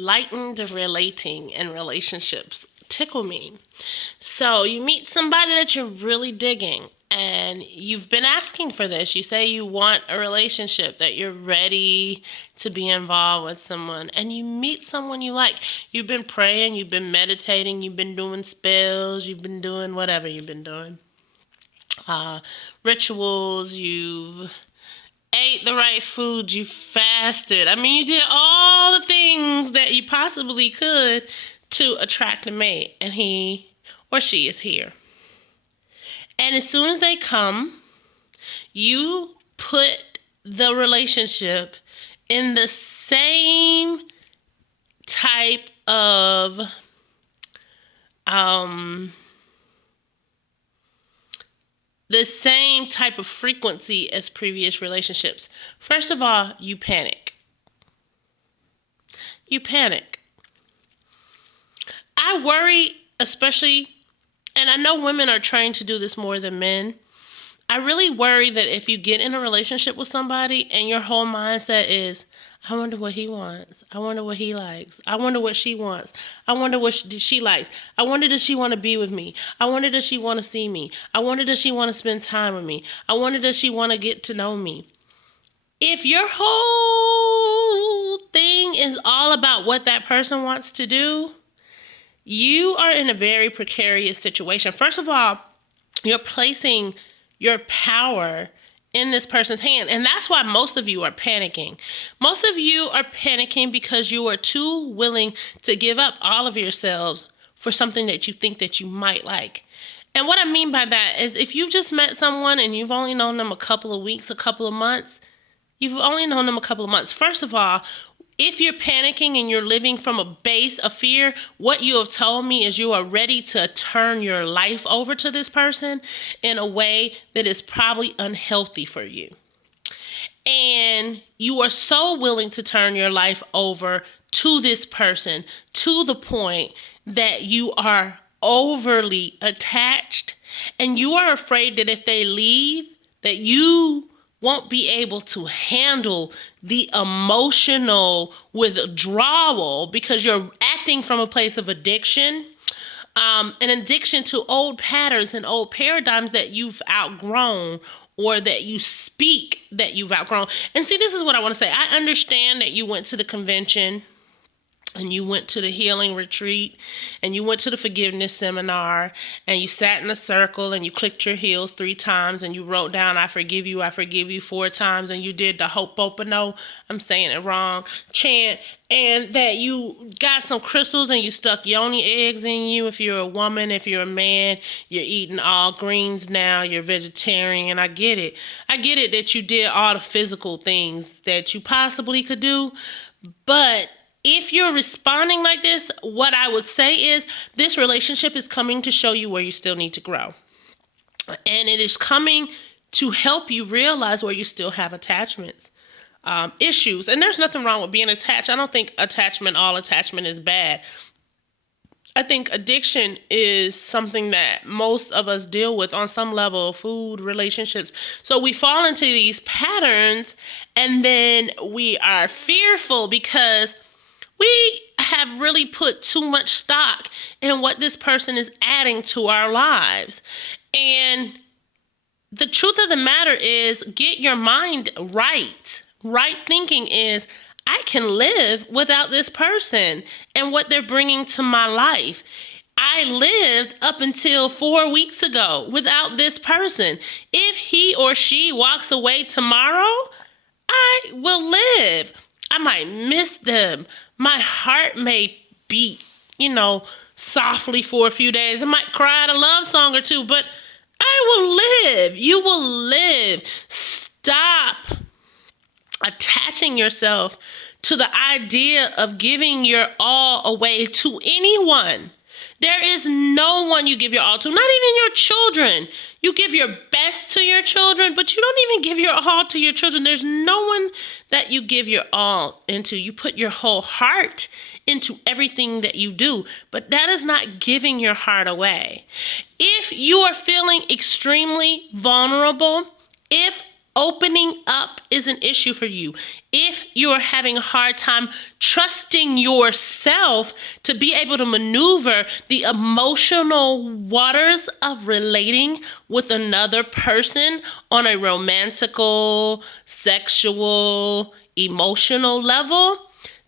enlightened relating and relationships tickle me. So you meet somebody that you're really digging, and you've been asking for this. You say you want a relationship, that you're ready to be involved with someone, and you meet someone you like. You've been praying, you've been meditating, you've been doing spells, you've been doing whatever you've been doing. Rituals, you've ate the right food, you fasted. I mean, you did all the things that you possibly could to attract a mate, and he or she is here. And as soon as they come, you put the relationship in the same type of frequency as previous relationships. First of all, you panic. You panic. I worry, especially, and I know women are trying to do this more than men. I really worry that if you get in a relationship with somebody and your whole mindset is, I wonder what he wants. I wonder what he likes. I wonder what she wants. I wonder what she likes. I wonder, does she want to be with me? I wonder, does she want to see me? I wonder, does she want to spend time with me? I wonder, does she want to get to know me? If your whole thing is all about what that person wants to do, you are in a very precarious situation. First of all, you're placing your power in this person's hand. And that's why most of you are panicking. Most of you are panicking because you are too willing to give up all of yourselves for something that you think that you might like. And what I mean by that is, if you've just met someone and you've only known them a couple of weeks, a couple of months, first of all, if you're panicking and you're living from a base of fear, what you have told me is you are ready to turn your life over to this person in a way that is probably unhealthy for you. And you are so willing to turn your life over to this person to the point that you are overly attached, and you are afraid that if they leave, that you won't be able to handle the emotional withdrawal because you're acting from a place of addiction, an addiction to old patterns and old paradigms that you've outgrown, or that you speak that you've outgrown. And see, this is what I want to say. I understand that you went to the convention, and you went to the healing retreat, and you went to the forgiveness seminar, and you sat in a circle, and you clicked your heels 3 times, and you wrote down, I forgive you 4 times, and you did the Ho'oponopono, I'm saying it wrong, chant, and that you got some crystals and you stuck yoni eggs in you. If you're a woman, if you're a man, you're eating all greens now, you're vegetarian. I get it. I get it that you did all the physical things that you possibly could do, but if you're responding like this, what I would say is this relationship is coming to show you where you still need to grow. And it is coming to help you realize where you still have attachments, issues. And there's nothing wrong with being attached. I don't think all attachment is bad. I think addiction is something that most of us deal with on some level, food, relationships. So we fall into these patterns, and then we are fearful because we have really put too much stock in what this person is adding to our lives. And the truth of the matter is, get your mind right. Right thinking is, I can live without this person and what they're bringing to my life. I lived up until 4 weeks ago without this person. If he or she walks away tomorrow, I will live. I might miss them. My heart may beat, softly for a few days. I might cry out a love song or two, but I will live. You will live. Stop attaching yourself to the idea of giving your all away to anyone. There is no one you give your all to, not even your children. You give your best to your children, but you don't even give your all to your children. There's no one that you give your all into. You put your whole heart into everything that you do, but that is not giving your heart away. If you are feeling extremely vulnerable, if Opening up is an issue for you. If you're having a hard time trusting yourself to be able to maneuver the emotional waters of relating with another person on a romantical, sexual, emotional level,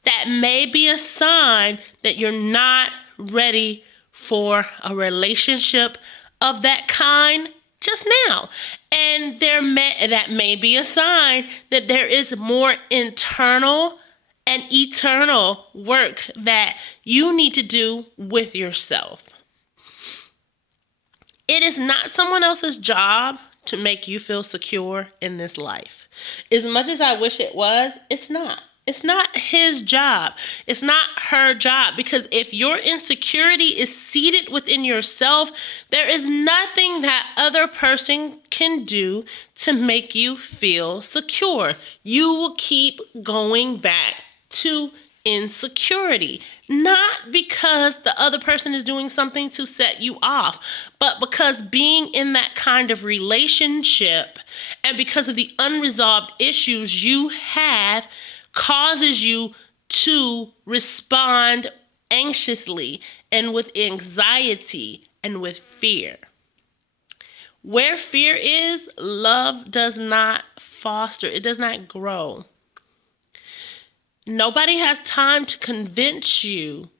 that may be a sign that you're not ready for a relationship of that kind just now. And that may be a sign that there is more internal and eternal work that you need to do with yourself. It is not someone else's job to make you feel secure in this life. As much as I wish it was, it's not. It's not his job. It's not her job. Because if your insecurity is seated within yourself, there is nothing that other person can do to make you feel secure. You will keep going back to insecurity, not because the other person is doing something to set you off, but because being in that kind of relationship and because of the unresolved issues you have causes you to respond anxiously and with anxiety and with fear. Where fear is, love does not foster, it does not grow. Nobody has time to convince you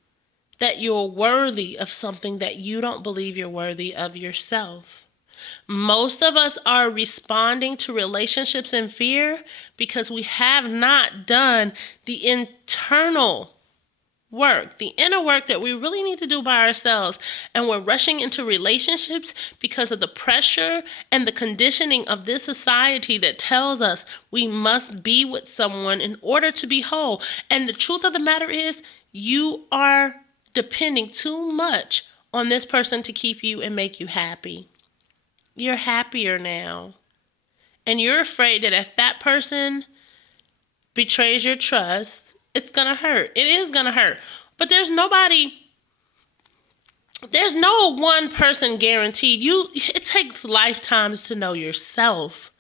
that you're worthy of something that you don't believe you're worthy of yourself. Most of us are responding to relationships in fear because we have not done the internal work, the inner work that we really need to do by ourselves. And we're rushing into relationships because of the pressure and the conditioning of this society that tells us we must be with someone in order to be whole. And the truth of the matter is, you are depending too much on this person to keep you and make you happy. You're happier now. And you're afraid that if that person betrays your trust, it's going to hurt. It is going to hurt. But there's no one person guaranteed. It takes lifetimes to know yourself.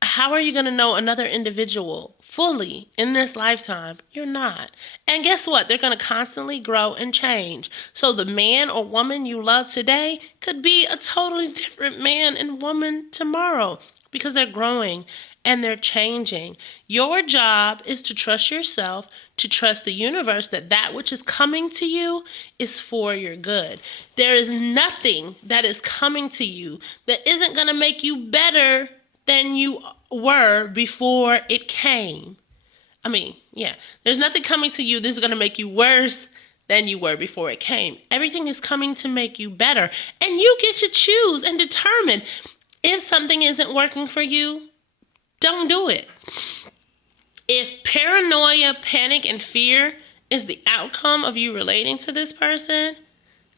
How are you going to know another individual fully in this lifetime? You're not. And guess what? They're going to constantly grow and change. So the man or woman you love today could be a totally different man and woman tomorrow because they're growing and they're changing. Your job is to trust yourself, to trust the universe that which is coming to you is for your good. There is nothing that is coming to you that isn't going to make you better than you were before it came. There's nothing coming to you that's going to make you worse than you were before it came. Everything is coming to make you better. And you get to choose and determine if something isn't working for you. Don't do it. If paranoia, panic, and fear is the outcome of you relating to this person,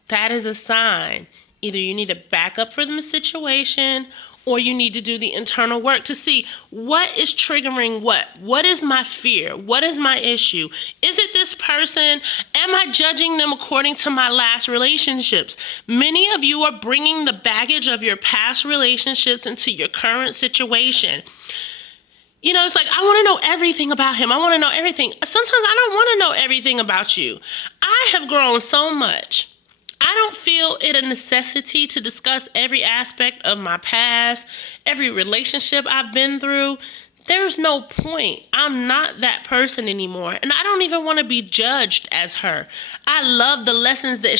that is a sign. Either you need to back up from the situation or you need to do the internal work to see what is triggering what. What is my fear? What is my issue? Is it this person? Am I judging them according to my last relationships? Many of you are bringing the baggage of your past relationships into your current situation. It's like, I want to know everything about him. I want to know everything. Sometimes I don't want to know everything about you. I have grown so much. I don't feel it a necessity to discuss every aspect of my past, every relationship I've been through. There's no point. I'm not that person anymore. And I don't even want to be judged as her. I love the lessons that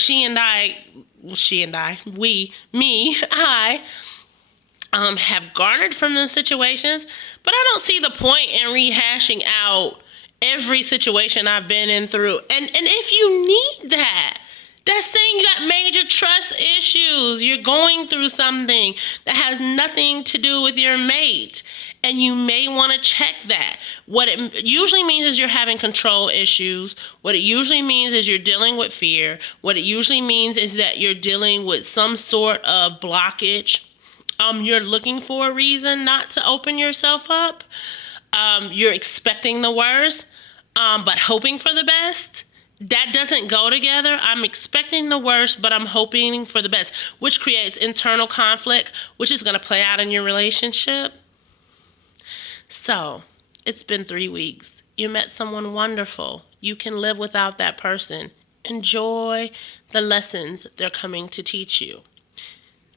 I have garnered from those situations, but I don't see the point in rehashing out every situation I've been in through. And if you need that, that's saying you got major trust issues. You're going through something that has nothing to do with your mate. And you may want to check that. What it usually means is you're having control issues. What it usually means is you're dealing with fear. What it usually means is that you're dealing with some sort of blockage. You're looking for a reason not to open yourself up. You're expecting the worst, but hoping for the best. That doesn't go together. I'm expecting the worst, but I'm hoping for the best, which creates internal conflict, which is going to play out in your relationship. So, it's been 3 weeks. You met someone wonderful. You can live without that person. Enjoy the lessons they're coming to teach you.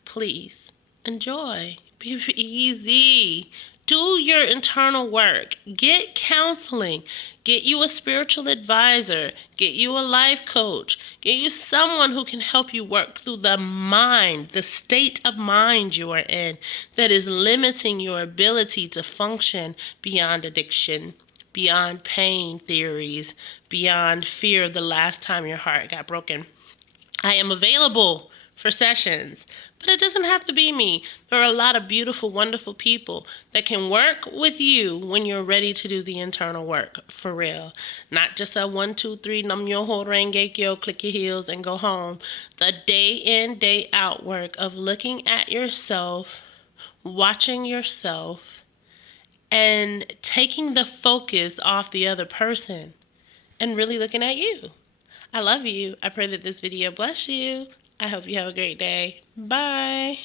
Please, enjoy. Be easy. Do your internal work. Get counseling. Get you a spiritual advisor. Get you a life coach. Get you someone who can help you work through the mind, the state of mind you are in that is limiting your ability to function beyond addiction, beyond pain theories, beyond fear of the last time your heart got broken. I am available for sessions, but it doesn't have to be me. There are a lot of beautiful, wonderful people that can work with you when you're ready to do the internal work, for real. Not just a 1, 2, 3, nam myoho renge kyo, click your heels and go home. The day in, day out work of looking at yourself, watching yourself, and taking the focus off the other person and really looking at you. I love you. I pray that this video bless you. I hope you have a great day. Bye.